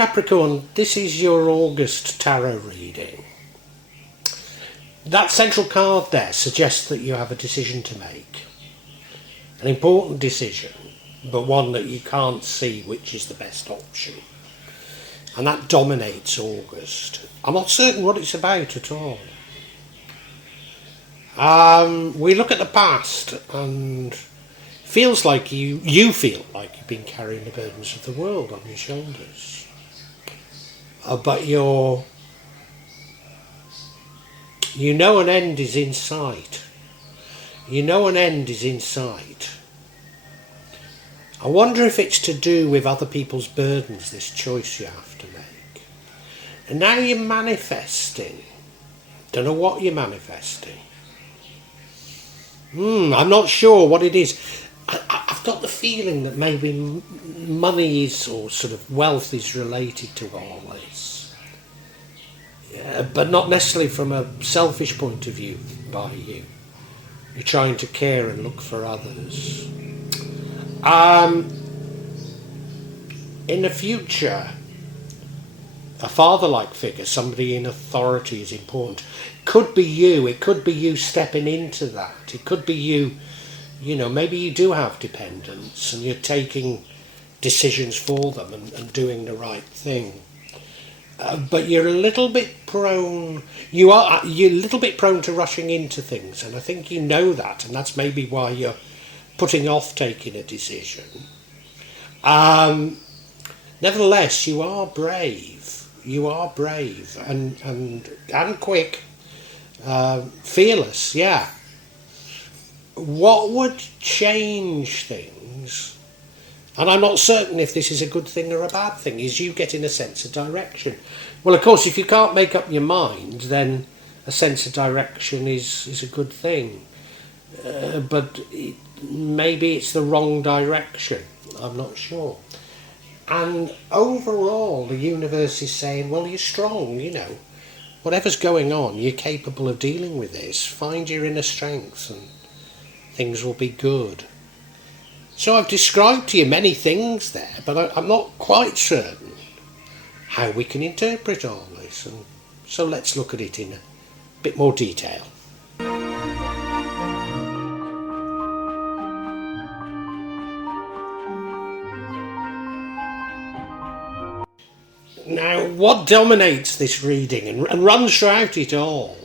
Capricorn, this is your August tarot reading. That central card there suggests that you have a decision to make. An important decision, but one that you can't see which is the best option. And that dominates August. I'm not certain what it's about at all. We look at the past and feels like you feel like you've been carrying the burdens of the world on your shoulders. But you know an end is in sight. You know an end is in sight. I wonder if it's to do with other people's burdens, this choice you have to make. And now you're manifesting. Don't know what you're manifesting. I'm not sure what it is. I've got the feeling that maybe money is, or sort of wealth is related to all this. Yeah, but not necessarily from a selfish point of view by you. You're trying to care and look for others. In the future, a father-like figure, somebody in authority is important. Could be you. It could be you stepping into that. It could be you, maybe you do have dependents and you're taking decisions for them and doing the right thing. But you're a little bit prone. You're a little bit prone to rushing into things, and I think you know that, and that's maybe why you're putting off taking a decision. Nevertheless, you are brave. You are brave and quick, fearless. Yeah. What would change things? And I'm not certain if this is a good thing or a bad thing, is you getting a sense of direction. Well, of course, if you can't make up your mind, then a sense of direction is a good thing. But maybe it's the wrong direction. I'm not sure. And overall, the universe is saying, well, you're strong, Whatever's going on, you're capable of dealing with this. Find your inner strength and things will be good. So I've described to you many things there, but I'm not quite certain how we can interpret all this. And so let's look at it in a bit more detail. Now, what dominates this reading and runs throughout it all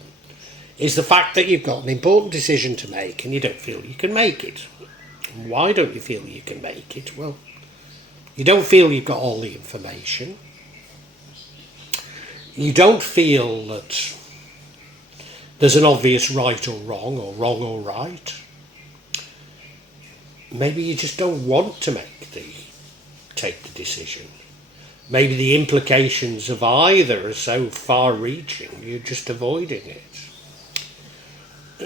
is the fact that you've got an important decision to make and you don't feel you can make it. And why don't you feel you can make it? Well, you don't feel you've got all the information. You don't feel that there's an obvious right or wrong or right. Maybe you just don't want to take the decision. Maybe the implications of either are so far-reaching, you're just avoiding it.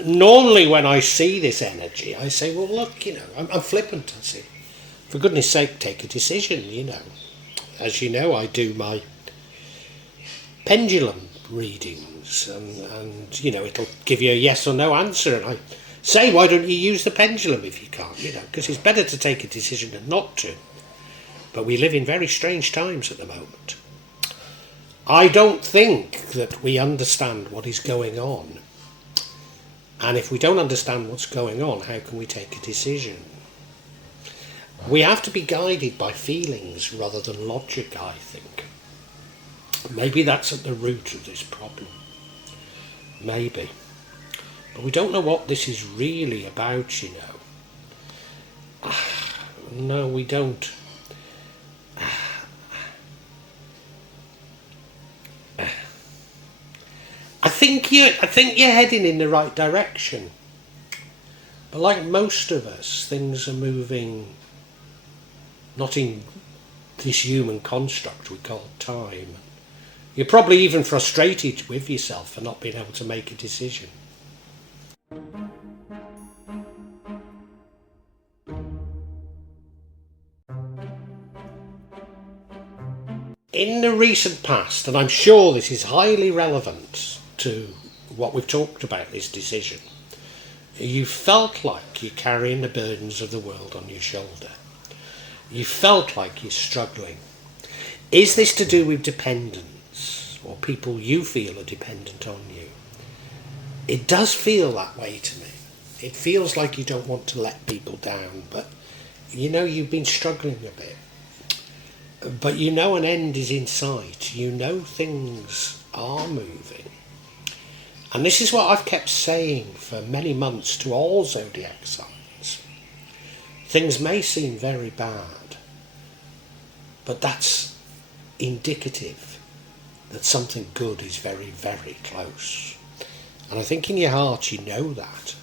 Normally when I see this energy, I say, well, look, I'm flippant. I say, for goodness sake, take a decision, As you know, I do my pendulum readings and it'll give you a yes or no answer. And I say, why don't you use the pendulum if you can't, because it's better to take a decision than not to. But we live in very strange times at the moment. I don't think that we understand what is going on. And if we don't understand what's going on, how can we take a decision? We have to be guided by feelings rather than logic, I think. Maybe that's at the root of this problem. Maybe. But we don't know what this is really about, No, we don't. I think you're heading in the right direction. But like most of us, things are moving not in this human construct we call time. You're probably even frustrated with yourself for not being able to make a decision. In the recent past, and I'm sure this is highly relevant to what we've talked about, this decision, you felt like you're carrying the burdens of the world on your shoulder. You felt like you're struggling. Is this to do with dependence, or people you feel are dependent on you? It does feel that way to me. It feels like you don't want to let people down, but you know you've been struggling a bit. But you know an end is in sight. You know things are moving. And this is what I've kept saying for many months to all zodiac signs. Things may seem very bad, but that's indicative that something good is very, very close. And I think in your heart you know that,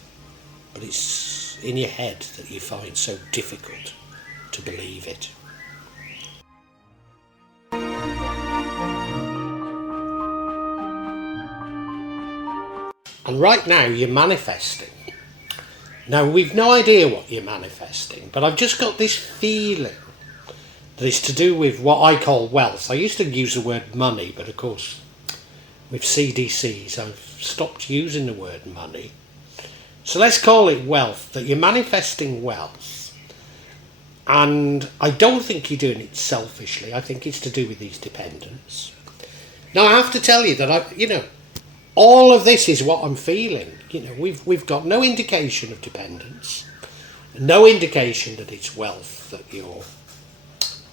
but it's in your head that you find so difficult to believe it. And right now you're manifesting. Now we've no idea what you're manifesting, but I've just got this feeling that it's to do with what I call wealth. I used to use the word money, but of course with CDCs I've stopped using the word money. So let's call it wealth, that you're manifesting wealth. And I don't think you're doing it selfishly. I think it's to do with these dependents. Now I have to tell you that all of this is what I'm feeling. We've got no indication of dependence, no indication that it's wealth that you're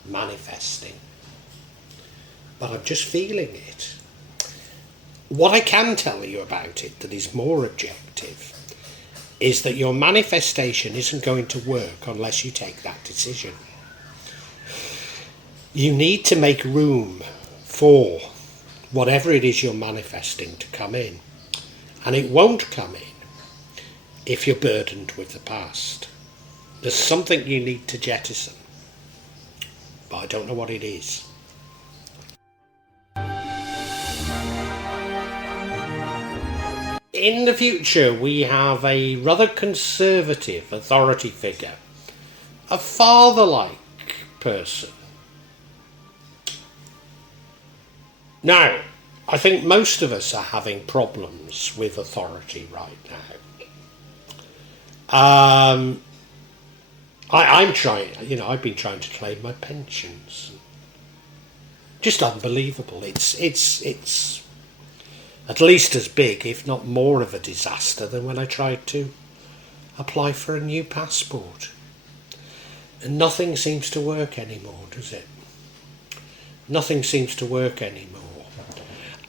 manifesting. But I'm just feeling it. What I can tell you about it that is more objective is that your manifestation isn't going to work unless you take that decision. You need to make room for whatever it is you're manifesting to come in. And it won't come in if you're burdened with the past. There's something you need to jettison, but I don't know what it is. In the future, we have a rather conservative authority figure, a father-like person. Now, I think most of us are having problems with authority right now. I'm trying, I've been trying to claim my pensions. Just unbelievable. It's at least as big, if not more of a disaster than when I tried to apply for a new passport. And nothing seems to work anymore, does it? Nothing seems to work anymore.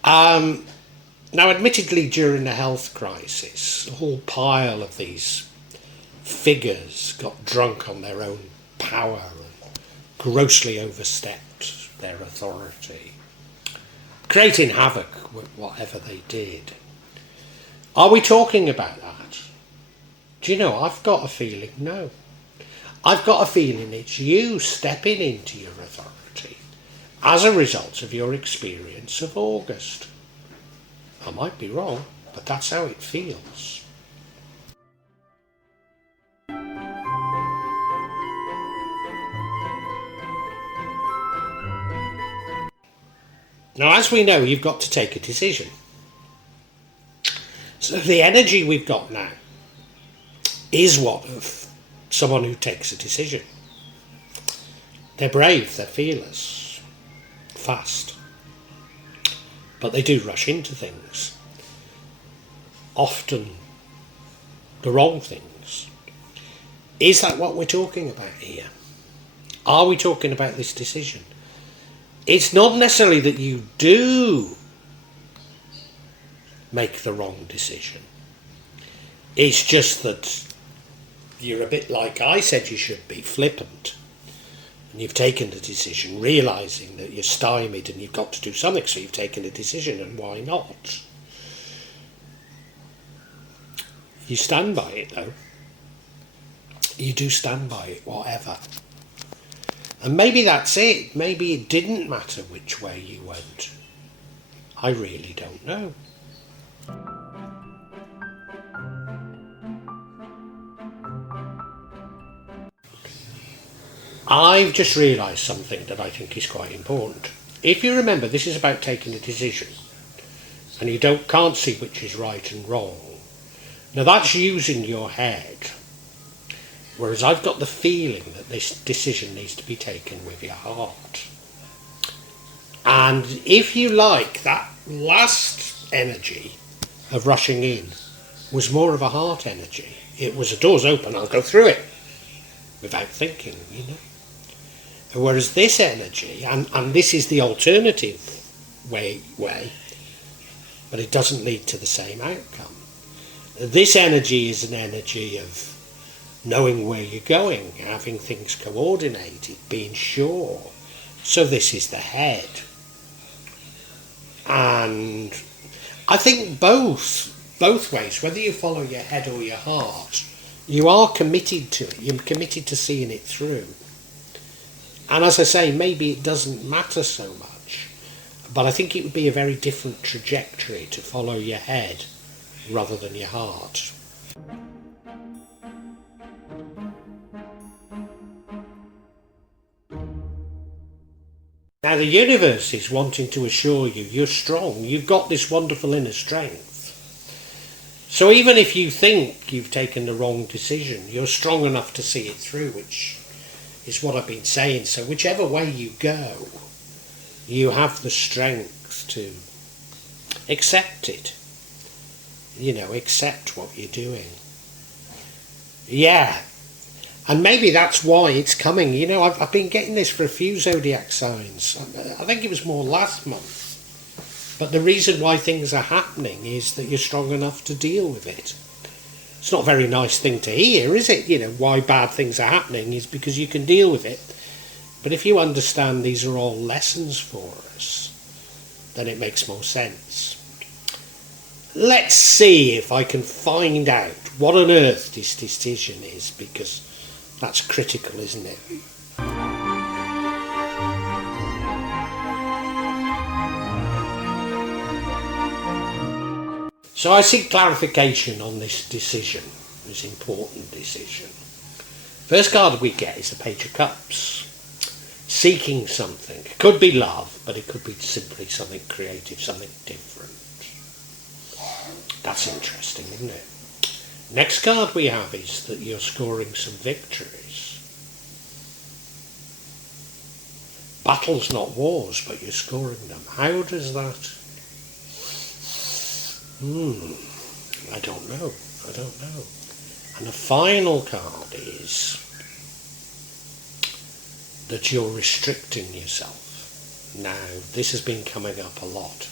Now, admittedly, during the health crisis, a whole pile of these figures got drunk on their own power and grossly overstepped their authority, creating havoc with whatever they did. Are we talking about that? Do you know, I've got a feeling no. I've got a feeling it's you stepping into your authority as a result of your experience of August. I might be wrong, but that's how it feels. Now, as we know, you've got to take a decision. So the energy we've got now is what of someone who takes a decision. They're brave, they're fearless, fast, but they do rush into things, often the wrong things. Is that what we're talking about here? Are we talking about this decision? It's not necessarily that you do make the wrong decision. It's just that you're a bit like I said you should be, flippant. And you've taken the decision, realising that you're stymied and you've got to do something, so you've taken a decision, and why not? You stand by it, though. You do stand by it, whatever. And maybe that's it. Maybe it didn't matter which way you went. I really don't know. I've just realised something that I think is quite important. If you remember, this is about taking a decision, and you can't see which is right and wrong. Now that's using your head, whereas I've got the feeling that this decision needs to be taken with your heart. And if you like, that last energy of rushing in was more of a heart energy. It was a door's open, I'll go through it without thinking, you know. Whereas this energy, and this is the alternative way, but it doesn't lead to the same outcome. This energy is an energy of knowing where you're going, having things coordinated, being sure. So this is the head. And I think both ways, whether you follow your head or your heart, you are committed to it. You're committed to seeing it through. And as I say, maybe it doesn't matter so much, but I think it would be a very different trajectory to follow your head rather than your heart. Now the universe is wanting to assure you you're strong, you've got this wonderful inner strength. So even if you think you've taken the wrong decision, you're strong enough to see it through, which is what I've been saying. So whichever way you go, you have the strength to accept it. You know, accept what you're doing. Yeah. And maybe that's why it's coming. You know, I've been getting this for a few zodiac signs. I think it was more last month. But the reason why things are happening is that you're strong enough to deal with it. It's not a very nice thing to hear, is it? You know, why bad things are happening is because you can deal with it. But if you understand these are all lessons for us, then it makes more sense. Let's see if I can find out what on earth this decision is, because that's critical, isn't it? So I seek clarification on this decision, this important decision. First card we get is the Page of Cups. Seeking something. It could be love, but it could be simply something creative, something different. That's interesting, isn't it? Next card we have is that you're scoring some victories. Battles, not wars, but you're scoring them. How does that... I don't know. And the final card is that you're restricting yourself. Now, this has been coming up a lot.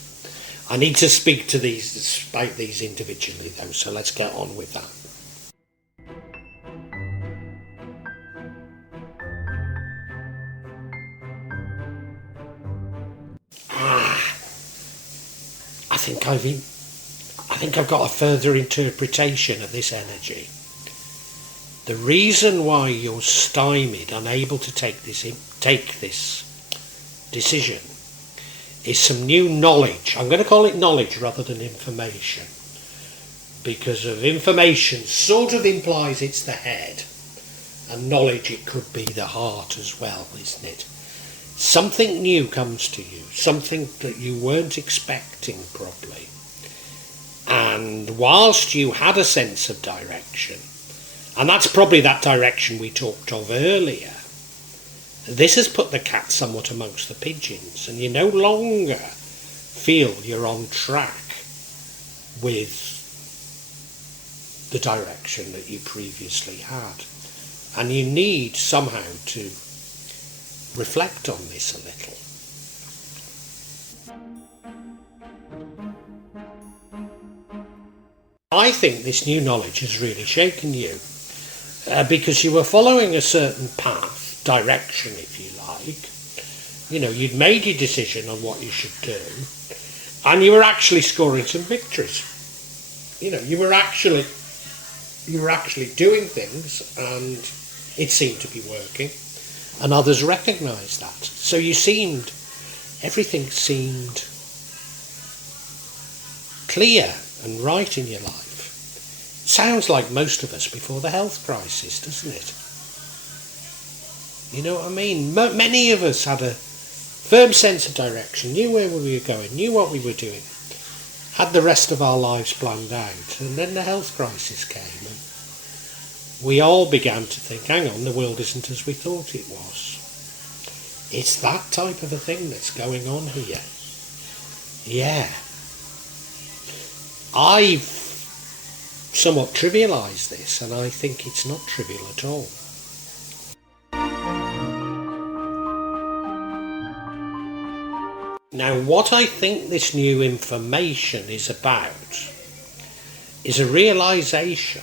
I need to speak to about these individually though, so let's get on with that. I think I've got a further interpretation of this energy. The reason why you're stymied, unable to take this decision, is some new knowledge. I'm going to call it knowledge rather than information, because of information sort of implies it's the head, and knowledge it could be the heart as well, isn't it? Something new comes to you, something that you weren't expecting probably. And whilst you had a sense of direction, and that's probably that direction we talked of earlier, this has put the cat somewhat amongst the pigeons, and you no longer feel you're on track with the direction that you previously had. And you need somehow to reflect on this a little. I think this new knowledge has really shaken you, because you were following a certain path, direction if you like. You know, you'd made your decision on what you should do, and you were actually scoring some victories. You know, you were actually doing things, and it seemed to be working, and others recognised that. So everything seemed clear and right in your life. Sounds like most of us before the health crisis, doesn't it? You know what I mean? Many of us had a firm sense of direction, knew where we were going, knew what we were doing, had the rest of our lives planned out, and then the health crisis came, and we all began to think, hang on, the world isn't as we thought it was. It's that type of a thing that's going on here. Yeah. I've somewhat trivialised this, and I think it's not trivial at all. Now, what I think this new information is about is a realisation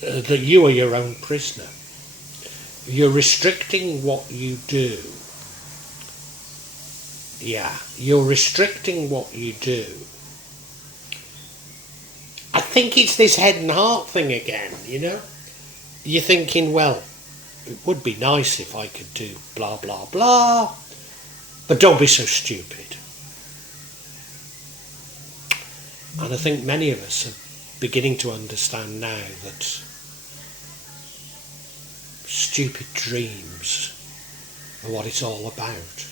that you are your own prisoner. You're restricting what you do. Yeah, you're restricting what you do. I think it's this head and heart thing again, you know? You're thinking, well, it would be nice if I could do blah, blah, blah, but don't be so stupid. And I think many of us are beginning to understand now that stupid dreams are what it's all about.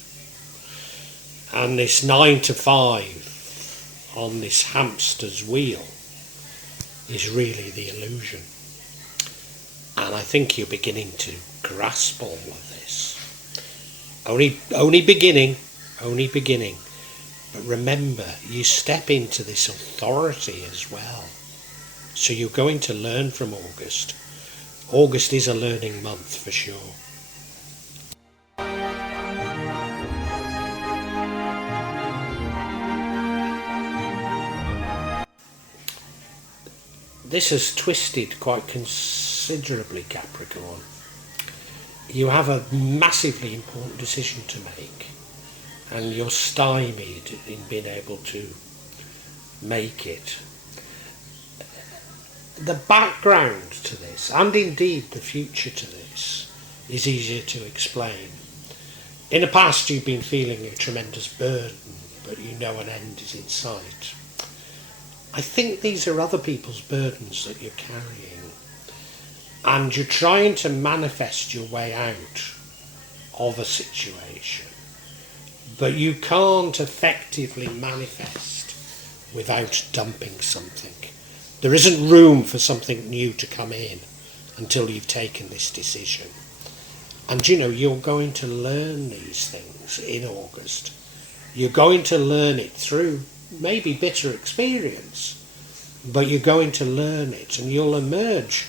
And this 9 to 5 on this hamster's wheel is really the illusion. And I think you're beginning to grasp all of this. Only beginning. But remember, you step into this authority as well. So you're going to learn from August. August is a learning month for sure. This has twisted quite considerably, Capricorn. You have a massively important decision to make, and you're stymied in being able to make it. The background to this, and indeed the future to this, is easier to explain. In the past you've been feeling a tremendous burden, but you know an end is in sight. I think these are other people's burdens that you're carrying, and you're trying to manifest your way out of a situation, but you can't effectively manifest without dumping something. There isn't room for something new to come in until you've taken this decision. And you know, you're going to learn these things in August. You're going to learn it through maybe bitter experience, but you're going to learn it, and you'll emerge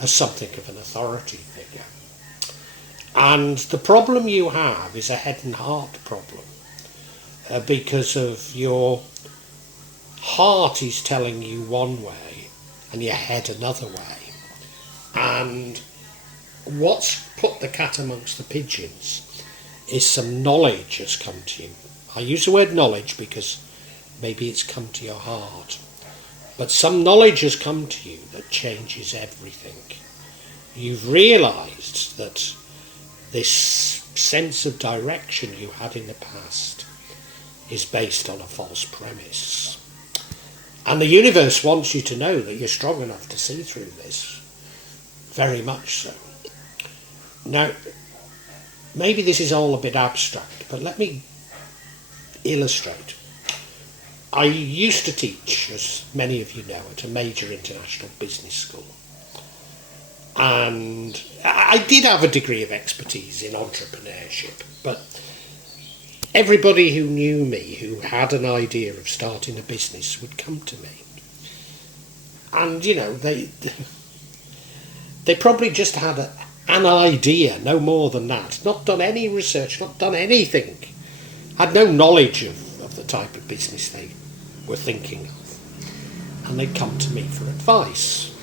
as something of an authority figure. And the problem you have is a head and heart problem, because of your heart is telling you one way and your head another way. And what's put the cat amongst the pigeons is some knowledge has come to you. I use the word knowledge because maybe it's come to your heart, but some knowledge has come to you that changes everything. You've realised that this sense of direction you had in the past is based on a false premise. And the universe wants you to know that you're strong enough to see through this. Very much so. Now, maybe this is all a bit abstract, but let me illustrate. I used to teach, as many of you know, at a major international business school. And I did have a degree of expertise in entrepreneurship, but everybody who knew me, who had an idea of starting a business, would come to me. And, you know, they probably just had an idea, no more than that. Not done any research, not done anything. Had no knowledge of the type of business they were thinking of. And they'd come to me for advice.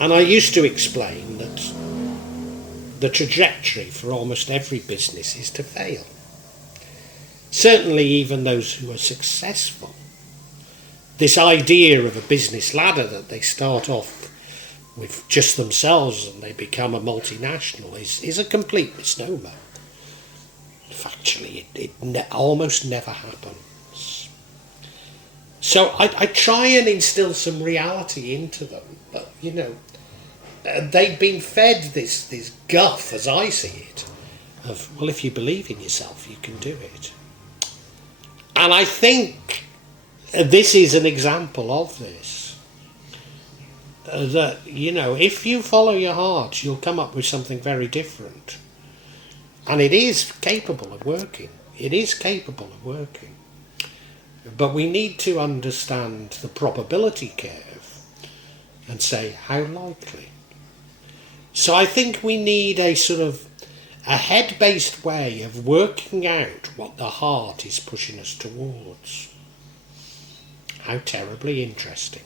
And I used to explain that the trajectory for almost every business is to fail. Certainly even those who are successful. This idea of a business ladder that they start off with just themselves and they become a multinational is a complete misnomer. Factually, it almost never happens. So I try and instill some reality into them, but you know, they've been fed this guff, as I see it, of, well, if you believe in yourself, you can do it. And I think this is an example of this. that, if you follow your heart, you'll come up with something very different. And it is capable of working. It is capable of working. But we need to understand the probability curve and say, how likely? So I think we need a sort of a head-based way of working out what the heart is pushing us towards. How terribly interesting.